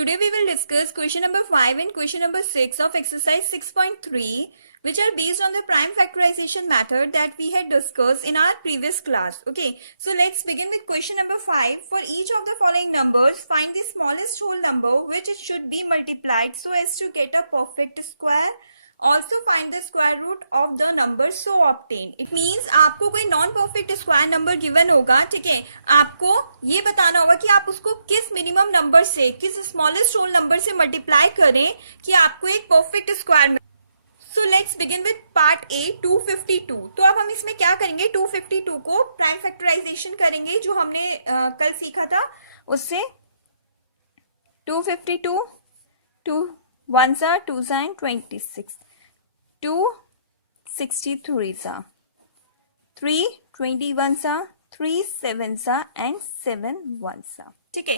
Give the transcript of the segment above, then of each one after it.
Today we will discuss question number 5 and question number 6 of exercise 6.3, which are based on the prime factorization method that we had discussed in our previous class. Okay, so let's begin with question number 5. For each of the following numbers, find the smallest whole number which it should be multiplied so as to get a perfect square. Also find the square root of the number so obtained. It means आपको कोई non perfect square number given होगा, ठीक है, आपको ये बताना होगा कि आप उसको किस मिनिमम नंबर से, किस स्मॉलेस्ट होल नंबर से मल्टीप्लाई करें कि आपको एक परफेक्ट स्क्वायर मिले. So let's begin with part A 252. तो अब हम इसमें क्या करेंगे, 252 को प्राइम फैक्टराइजेशन करेंगे जो हमने कल सीखा था उससे. 252 2 1s are 2s and 26. 2 63s are 3 21s are 3 7s are and 7 1s are. ठीक है,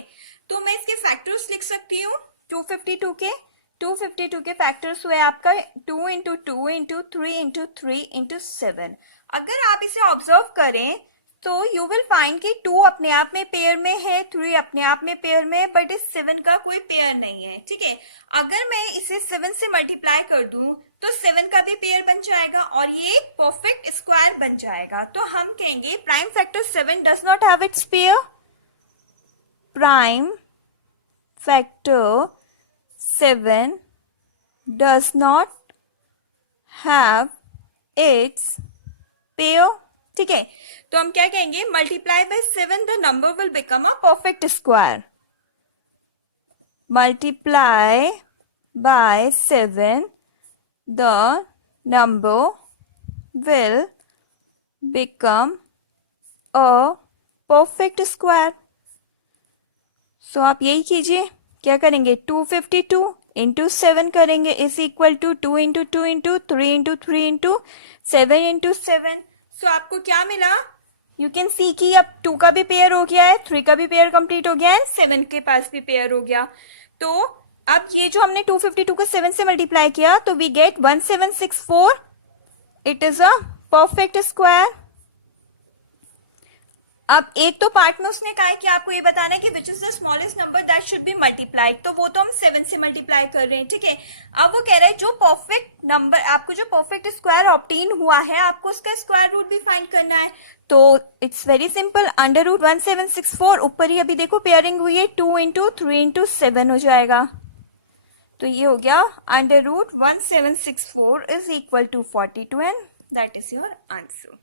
तो मैं इसके फैक्टर्स लिख सकती हूँ. 252 के फैक्टर्स हुए आपका 2 इंटू 2 इंटू 3 इंटू 3 इंटू 7. अगर आप इसे ऑब्जर्व करें तो यू विल फाइंड कि 2 अपने आप में पेयर में है, 3 अपने आप में पेयर में है, बट इस 7 का कोई पेयर नहीं है. ठीक है, अगर मैं इसे 7 से मल्टीप्लाई कर दूं तो 7 का भी पेयर बन जाएगा और ये परफेक्ट स्क्वायर बन जाएगा. तो हम कहेंगे prime factor 7 does not have its pair. Prime factor 7 does not have its pair. ठीक है, तो हम क्या कहेंगे, multiply by 7 the number will become a perfect square. Multiply by 7 the number will become a perfect square. So आप यही कीजिए, क्या करेंगे, 252 इंटू 7 करेंगे is equal to 2 into 2 into 3 into 3 into 7 into 7. सो आपको क्या मिला, यू कैन सी कि अब 2 का भी पेयर हो गया है, 3 का भी पेयर कंप्लीट हो गया है, 7 के पास भी पेयर हो गया. तो अब ये जो हमने 252 को 7 से मल्टीप्लाई किया तो we get 1764. It is a perfect square. अब एक तो पार्ट में उसने कहा है कि आपको ये बताना है कि which is the smallest number that should be multiplied, तो वो तो हम 7 से मल्टीप्लाई कर रहे हैं. ठीक है, अब वो कह रहा है जो परफेक्ट नंबर, आपको जो परफेक्ट स्क्वायर ऑब्टेन हुआ है आपको उसका स्क्वायर रूट भी फाइंड करना है. तो it's very simple, under root 1764, ऊपर ही अभी देखो पेयरिंग हुई है, 2 इंटू 3 इंटू 7 हो जाएगा. तो ये हो गया under root 1764 is equal to 42 and that is your answer.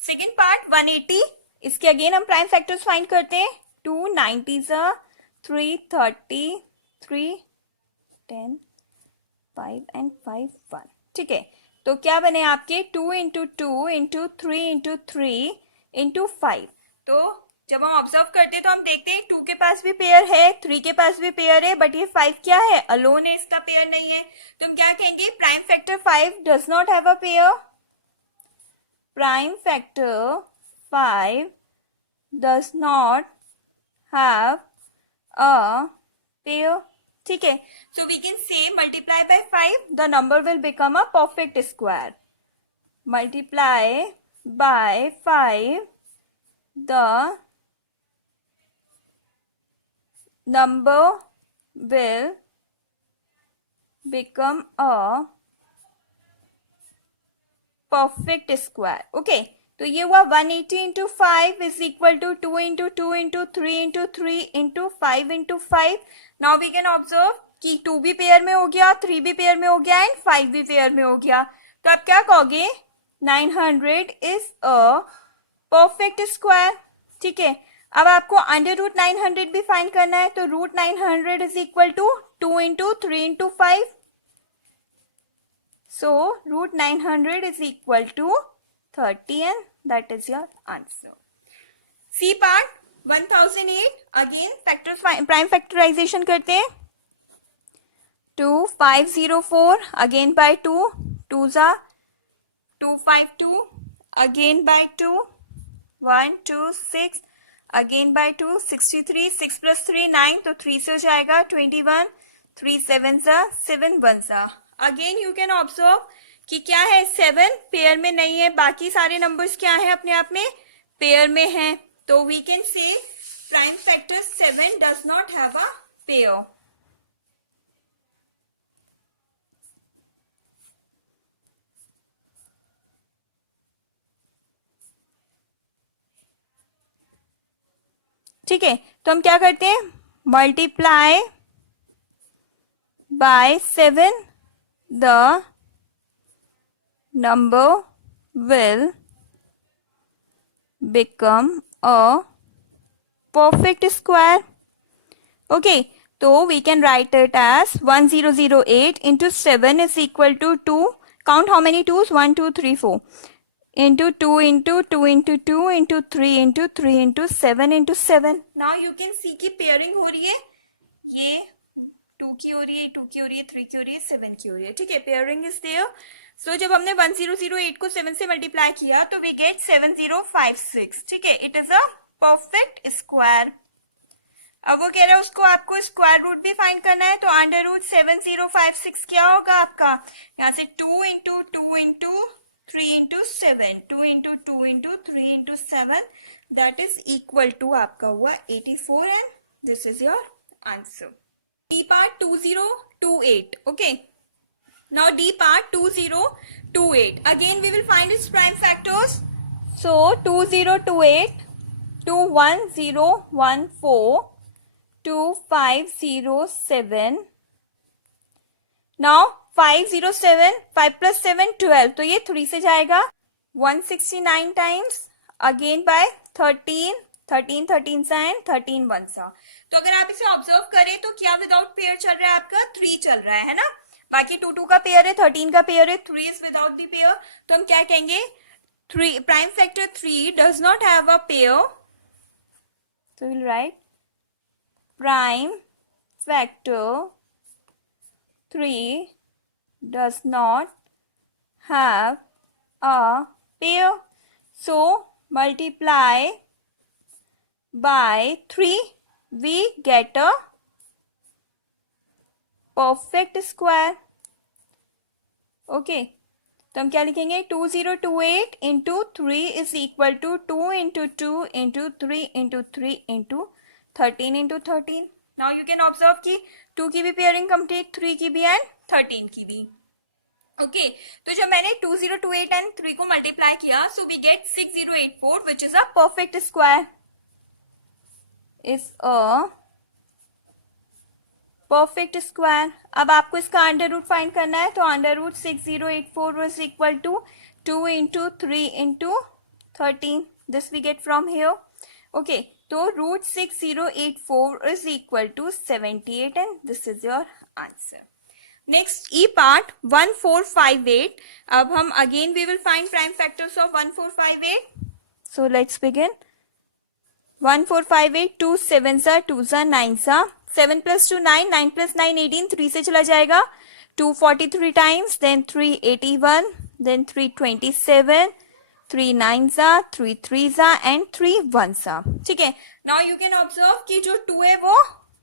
Second part 180, इसके अगेन हम प्राइम फैक्टर्स फाइंड करते हैं. 2 90s 3 30 3 10 5 एंड 5 1. ठीक है, तो क्या बने आपके 2 इंटू 2 इंटू 3 इंटू 3 इंटू 5. तो जब हम ऑब्जर्व करते हैं तो हम देखते हैं 2 के पास भी पेयर है, 3 के पास भी पेयर है, बट ये 5 क्या है, अलोन है, इसका पेयर नहीं है. तो हम क्या कहेंगे, prime factor 5 does not have a pair. Prime factor 5 does not have a pair. ठीक है, so we can say multiply by 5 the number will become a perfect square. Multiply by 5 the number will become a perfect square. Okay, तो ये हुआ 180 into 5 is equal to 2 into 2 into 3 into 3 into 5 into 5. Now we can observe कि 2 भी pair में हो गया, 3 भी pair में हो गया एंड 5 भी पेयर में हो गया. तो आप क्या कहोगे, 900 इज अ परफेक्ट स्क्वायर. ठीक है, अब आपको अंडर रूट 900 भी फाइंड करना है, तो root 900 is equal to 2 into 3 into 5. So root 900 is equal to 30 and that is your answer. C part 1008, again factors, prime factorization करते हैं. 2504 again by 2, 2s are 252 again by 2, 126 again by 2, 63, 6 plus 3 9, तो 3 से हो जाएगा 21, 3 7s are 7 1s are. Again you can observe कि क्या है, 7 pair में नहीं है, बाकी सारे नंबर्स क्या है, अपने आप में पेयर में है. तो we can say prime factor 7 does not have a pair. ठीक है, तो हम क्या करते हैं, multiply by 7 the number will become a perfect square. Okay, so we can write it as 1008 into 7 is equal to 2. Count how many 2's, 1 2 3 4 into 2 into 2 into 2 into 3 into 3 into 7 into 7. Now you can see कि pairing हो रही है, ये 2 की हो रही है, 2 की हो रही है, 3 की हो रही है, 7 की हो रही है. ठीक है, पेयरिंग इज देयर. सो जब हमने 1008 को 7 से मल्टीप्लाई किया तो वी गेट 7056. ठीक है, it is a perfect square. अब वो कह रहा है उसको आपको स्क्वायर रूट भी फाइंड करना है, तो अंडर रूट 7056 क्या होगा आपका, यहाँ से 2 into 2 into 3 into 7, 2 into 2 into 3 into 7, that is equal to आपका हुआ 84 and this is your answer. D part 2028. Okay. Now D part 2028. Again we will find its prime factors. So 2028, 21014, 2507. Now 507, 5 plus 7 12. तो ये 3 से जाएगा 169 times. Again by 13 13 सा and 13 1 सा. तो अगर आप इसे ऑब्जर्व करें तो क्या विदाउट पेयर चल रहा है आपका, 3 चल रहा है ना. बाकी 2 2 का पेयर है, 13 का पेयर है, 3 इज विदाउट द पेयर. तो हम क्या कहेंगे, 3 prime factor 3 does not have a pair. So we'll write prime factor 3 does not have a pair. So multiply by 3, we get a perfect square. Okay. तो हम क्या लिखेंगे 2028 into 3 is equal to 2 into 2 into 3 into 3 into 13 into 13. Now you can observe कि 2 की भी pairing complete, 3 की भी and 13 की भी. ओके तो जब मैंने 2028 एंड 3 को मल्टीप्लाई किया so we get 6084 which is a perfect square. Is a perfect square. अब आपको इसका अंडर रूट फाइंड करना है, तो under root 6084 is equal to 2 into 3 into 13. This we get from here. Okay तो रूट 6084 is equal to 78 and this is your answer. Next E part 1458. अब हम again we will find prime factors of 1458. So let's begin. 1458 2 7 सा 2 सा 9 सा 7 plus 2 9, 9 plus 9 18, 3 से चला जाएगा 243 times, then 381, then 327, 3 9 सा 3 3 सा and 3 1 सा. ठीक है, now you can observe कि जो 2 है वो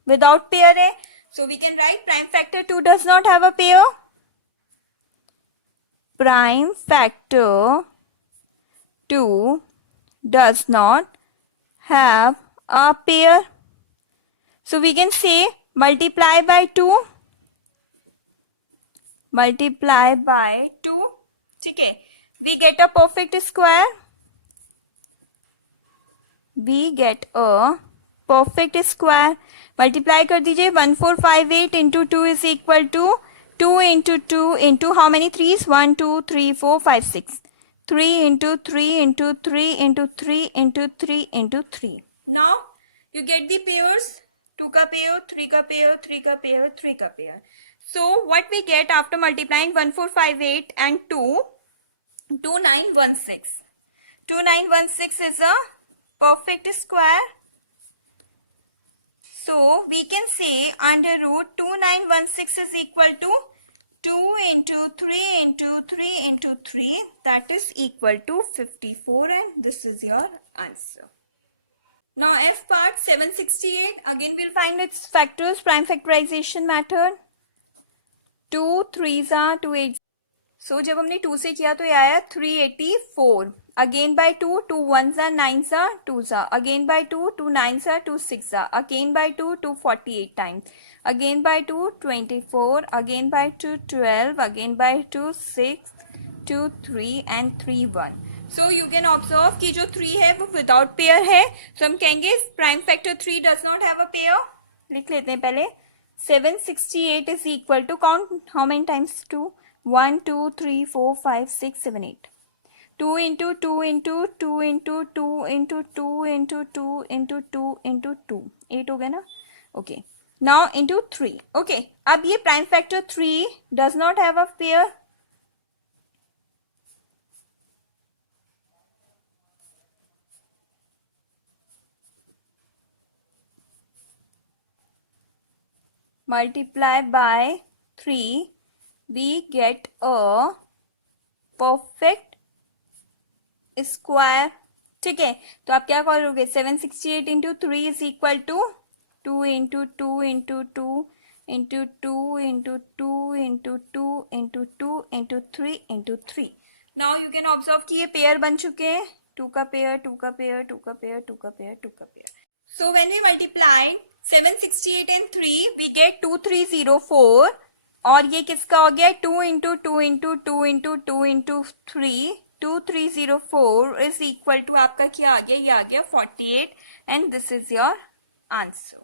without pair है, so we can write prime factor 2 does not have a pair. Prime factor 2 does not have a pair. So we can say multiply by 2. Multiply by 2. ठीक है, we get a perfect square. We get a perfect square. Multiply कर दीजिए 1458 into 2 is equal to 2 into 2 into how many 3's? 1 2 3 4 5 6. 3 into 3 into 3 into 3 into 3 into 3. Now you get the pairs. 2 का pair, 3 का pair, 3 का pair, 3 का pair. So what we get after multiplying 1458 and 2, 2916. 2916 is a perfect square. So we can say under root 2916 is equal to 2 into 3 into 3 into 3, that is equal to 54 and this is your answer. Now F part 768, again we'll find its factors, prime factorization method. 2 3 सा 2 8. So जब हमने 2 से किया तो ये आया 384. again by 2, 2 ones are 9s are 2s are, again by 2, 2 9s are 2 6 are, again by 2, 2 48 times, again by 2 24, again by 2 12, again by 2 6, 2 3 and 3 1. So you can observe कि जो 3 है वो without pair है, so हम कहेंगे prime factor 3 does not have a pair. लिख लेते हैं पहले. 768 is equal to, count how many times 2, 1 2 3 4 5 6 7 8, 2 into 2 into 2 into 2 into 2 into 2 into 2 into 2, 8 हो गया ना. Okay, now into 3. ओके, अब ये prime factor 3 does not have a pair. multiply by 3 we get a perfect square. ठीक है, तो आप क्या करोगे, 768 into 3 is equal to 2 into 2 into 2 into 2 into 2 into 2 into 2 into 3 into 3. Now you can observe कि ये पेयर बन चुके हैं, 2 का पेयर 2 का पेयर 2 का पेयर 2 का पेयर 2 का pair. So when we multiply 768 and 3 we get 2304. और ये किसका हो गया, 2 into 2 into 2 into 2 into 3, 2304 is equal to आपका क्या आ गया, ये आ गया 48 and this is your answer.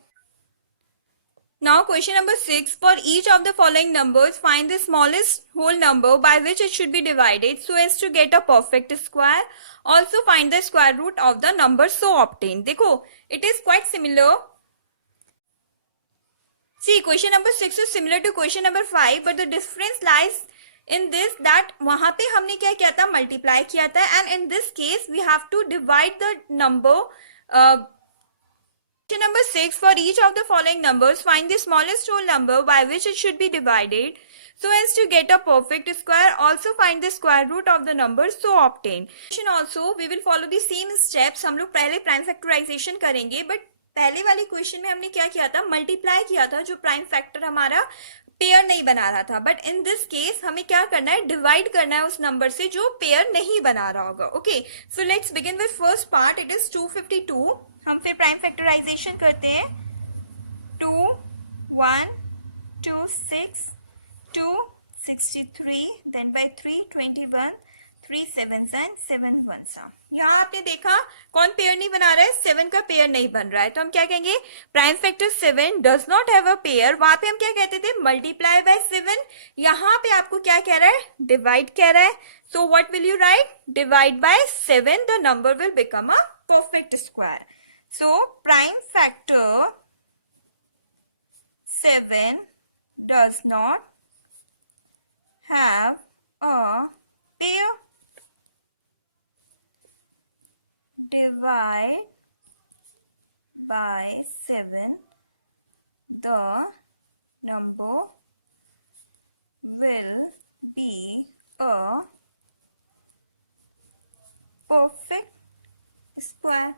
Now question number 6, for each of the following numbers find the smallest whole number by which it should be divided so as to get a perfect square. Also find the square root of the number so obtained. देखो it is quite similar. See, question number 6 is similar to question number 5 but the difference lies in this that वहां पे हमने क्या किया था, multiply किया था, and in this case we have to divide the number. Question number 6, for each of the following numbers find the smallest whole number by which it should be divided so as to get a perfect square. Also find the square root of the number so obtained. Also we will follow the same steps. हम लोग पहले prime factorisation करेंगे, but पहले वाली question में हमने क्या किया था, मल्टीप्लाई किया था, जो प्राइम फैक्टर हमारा पेयर नहीं बना रहा था. बट इन दिस केस हमें क्या करना है, डिवाइड करना है उस नंबर से जो पेयर नहीं बना रहा होगा. Okay, so let's begin with first part. It is 252. हम फिर प्राइम फैक्टराइजेशन करते हैं. 2 1 2 6 2 63, then bye 3 21, 3 7s and 7 1s. यहाँ आपने देखा कौन पेयर नहीं बना रहा है, 7 का पेयर नहीं बन रहा है, तो हम क्या कहेंगे, prime factor 7 does not have a pair. वहां पे हम क्या कहते थे, मल्टीप्लाई बाय 7. यहाँ पे आपको क्या कह रहा है, डिवाइड कह रहा है. So what will you right, divide by 7 the number will become a perfect square. So prime factor 7 does not have a pair. Divide by 7 the number will be a perfect square.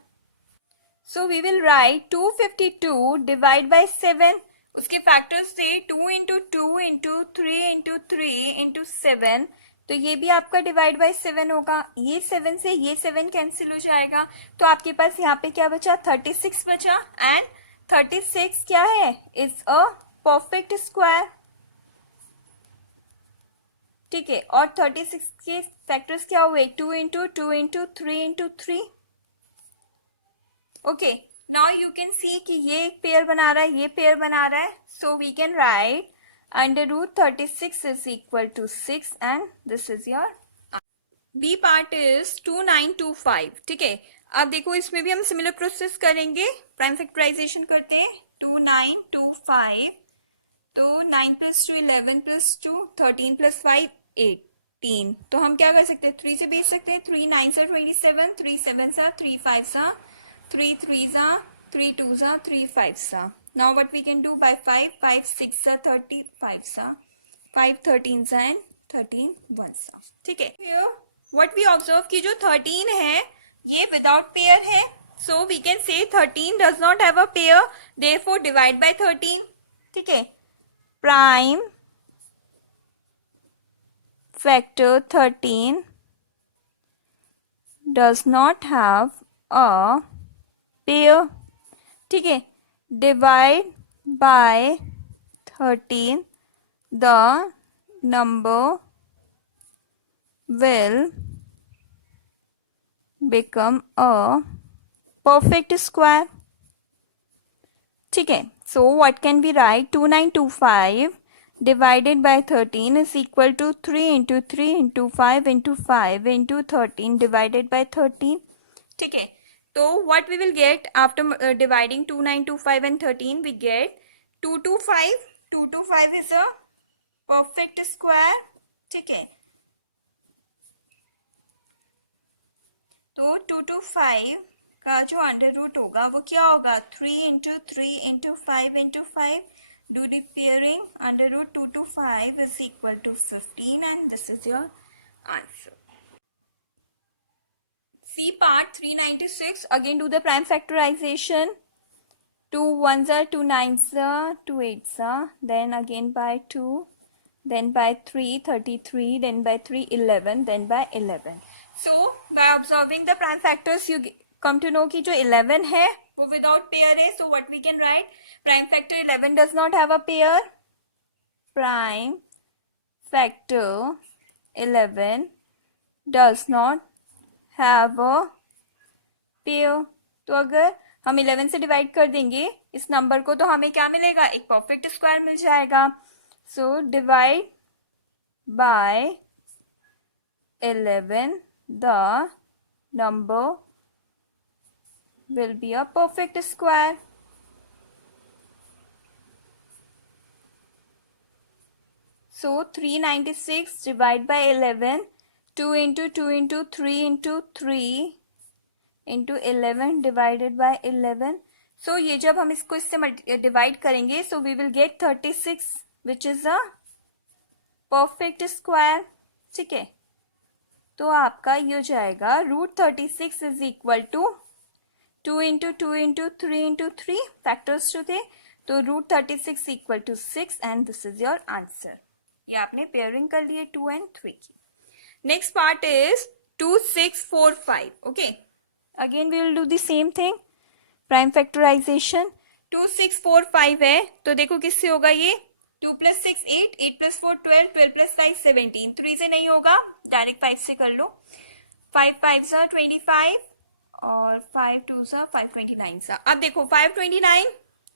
So we will write 252 divide by 7. उसके factors थे 2 into 2 into 3 into 3 into 7. तो ये भी आपका divide by 7 होगा. ये 7 से ये 7 कैंसिल हो जाएगा, तो आपके पास यहाँ पे क्या बचा, 36 बचा. एंड 36 क्या है, इज अ परफेक्ट स्क्वायर. ठीक है, और 36 के फैक्टर्स क्या हुए, 2 into 2 into 3 into 3. Okay, now you can see कि ये एक पेयर बना रहा है, ये पेयर बना रहा है. So we can write under root 36 is equal to 6 and this is your B part is 2925. ठीक है, अब देखो इसमें भी हम सिमिलर प्रोसेस करेंगे. प्राइम फैक्टराइजेशन करते हैं. 2925, तो 9 + 2 11 + 2 13 + 5 18. तो हम क्या कर सकते हैं, 3 से भेज सकते हैं. 3 9s are 27, 3 7s are 3 5s are 3 3s are 3 2s are 3 5s are. Now what we can do, by 5 5 6 are 35 are 5 13s and 13 1s are. ठीक है, here what we observe कि जो 13 है ये without pair है, so we can say 13 does not have a pair, therefore divide by 13. ठीक है, prime factor 13 does not have a pair. ठीक है, divide by 13, the number will become a perfect square. ठीक है, so what can we write? 2925 divided by 13 is equal to 3 into 3 into 5 into 5 into 13 divided by 13. ठीक है, तो what we will get after dividing 2925 and 13, we get 225. 225 is a perfect square. ठीक है, तो 225 का जो अंडर रूट होगा वो क्या होगा? 3 into 3 into 5 into 5. Do the pairing. Under root 2 to 5 is equal to 15, and this is your answer. See part 396. Again do the prime factorization. 2 ones are 2 nines are 2 eights are, then again by 2, then by 3 33, then by 3 11, then by 11. So by observing the prime factors you come to know कि जो 11 है वो without pair है. So what we can write? Prime factor 11 does not have a pair. Prime factor 11 does not have a pair. तो अगर हम 11 से divide कर देंगे इस नंबर को तो हमें क्या मिलेगा? एक परफेक्ट स्क्वायर मिल जाएगा. So divide by 11, the number will be a perfect square. So 396 divided by 11, 2 into 2 into 3 into 3 into 11 divided by 11. So ये जब हम इसको इससे डिवाइड करेंगे so we will get 36 which is a perfect square. ठीक है, तो आपका ये हो जाएगा root 36 is equal to 2 into 2 into 3 into 3 factors जो थे, तो root 36 equal to 6 and this is your answer. ये आपने पेयरिंग कर लिए 2 and 3 की. Next part is 2645. Okay, again we will do the same thing, prime factorization. 2645 है तो देखो किससे होगा ये? 2 plus 6 8, 8 plus 4 12, 12 plus 5 17. 3 से नहीं होगा, डायरेक्ट 5 से कर लो. 5 5 सा 25 और 5 2 सा 529 सा. अब देखो 529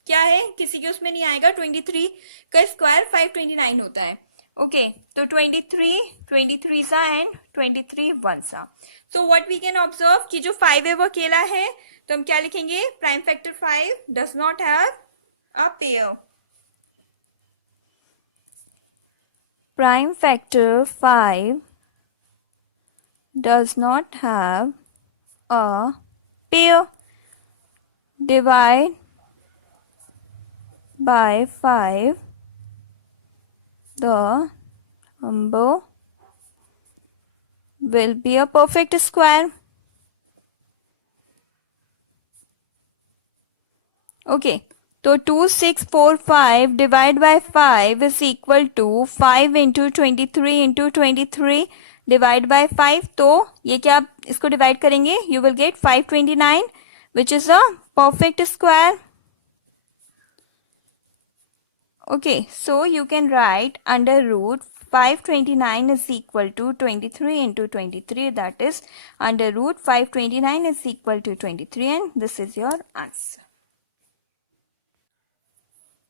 क्या है, किसी के उसमें नहीं आएगा. 23 का स्क्वायर 529 होता है. ओके, तो 23 सा एंड 23 1 सा. So what we can observe कि जो 5 है वो अकेला है, तो हम क्या लिखेंगे? Prime factor 5 does not have a pair. Prime factor 5 does not have a pair. Divide by 5, the number will be a perfect square. Okay. तो 2645 divide by 5 is equal to 5 into 23 into 23 divide by 5. तो ये क्या, आप इसको divide करेंगे you will get 529 which is a perfect square. Okay, so you can write under root 529 is equal to 23 into 23, that is under root 529 is equal to 23, and this is your answer.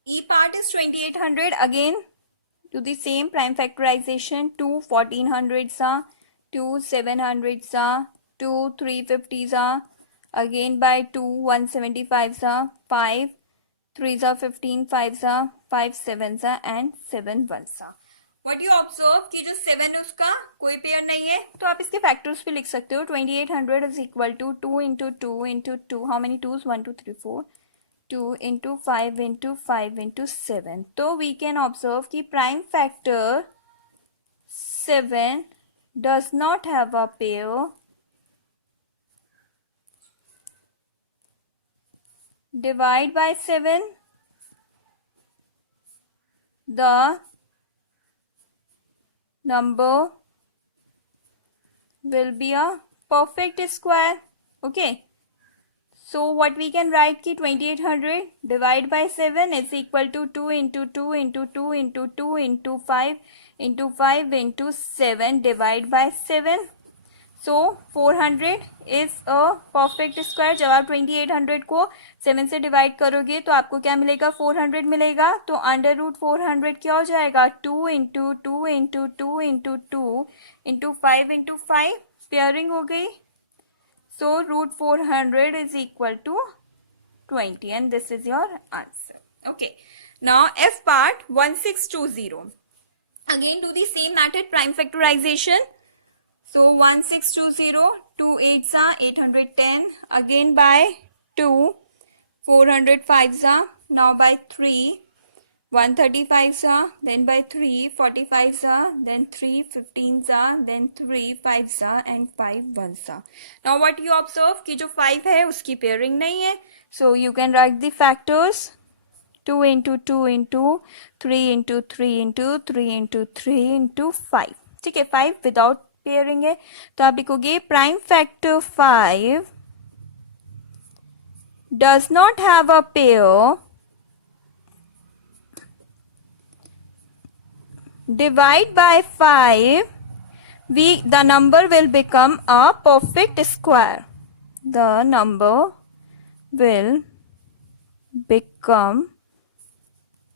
E part is 2800. Again do the same prime factorization. 2 1400 सा, 2 700 सा, 2 350 सा, again by 2 175 सा, 5 3 सा 15, 5 सा 5 7 सा and 7 1 सा. What you observe कि जो 7 है उसका कोई पेयर नहीं है, तो आप इसके फैक्टर्स भी लिख सकते हो. 2800 is equal to 2 into 2 into 2. How many 2s? 1 2 3 4. 2 into 5 into 5 into 7. तो we can observe कि prime factor 7 does not have a pair. Divide by 7, the number will be a perfect square. Okay, so what we can write ki 2800 divide by 7 is equal to 2 into 2 into 2 into 2 into 5 into 5 into 7 divide by 7. So 400 is a perfect square. जब आप 2800 को 7 से divide करोगे तो आपको क्या मिलेगा, 400 मिलेगा. तो अंडर रूट 400 क्या हो जाएगा, 2 into 2 into 2 into 2 into 5 into 5. Pairing हो गई. So root 400 is equal to 20 and this is your answer. Okay. Now F part 1620. Again do the same method, prime factorization. So 1620, 2 8s are 810, again by 2, 405s are, now by 3, 135s are, then by 3, 45s are, then 3 15s are, then 3 5s are and 5 1s are. Now what you observe कि जो 5 है उसकी pairing नहीं है. So you can write the factors 2 into 2 into 3 into 3 into 3 into 3 into 5. ठीक है, 5 without pairing है तो आप लिखोगे prime factor 5 does not have a pair divide by 5 the number will become a perfect square. The number will become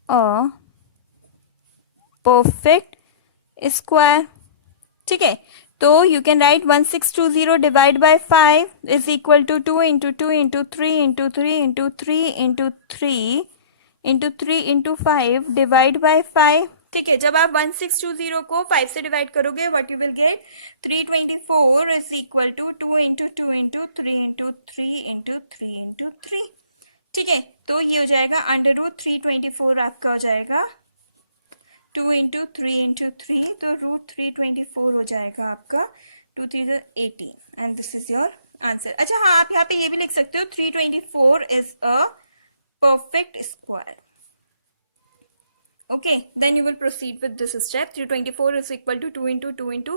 a perfect square. ठीक है, तो you can write 1620 divide by 5 is equal to 2 into 2 into 3 into 3 into 3 into 3 into 3 into 5 divide by 5. ठीक है, जब आप 1620 को 5 से divide करोगे what you will get 324 is equal to 2 into 2 into 3 into 3 into 3 into 3. ठीक है, तो ये हो जाएगा अंडर रूट 324 आपका हो जाएगा 2 इंटू 3 इंटू 3, तो रूट 324 हो जाएगा आपका 2 3 18 and this is your answer. अच्छा हाँ, आप यहाँ पे ये भी लिख सकते हो 324 is a perfect square. Okay, then you will proceed with this step. 324 is equal to 2 into 2 into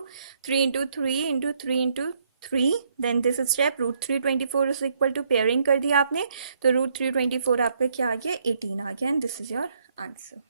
3 into 3 into 3 into 3. Then this step root 324 is equal to pairing कर दिया आपने, तो root 324 आपका क्या आ गया 18 आ गया and this is your answer.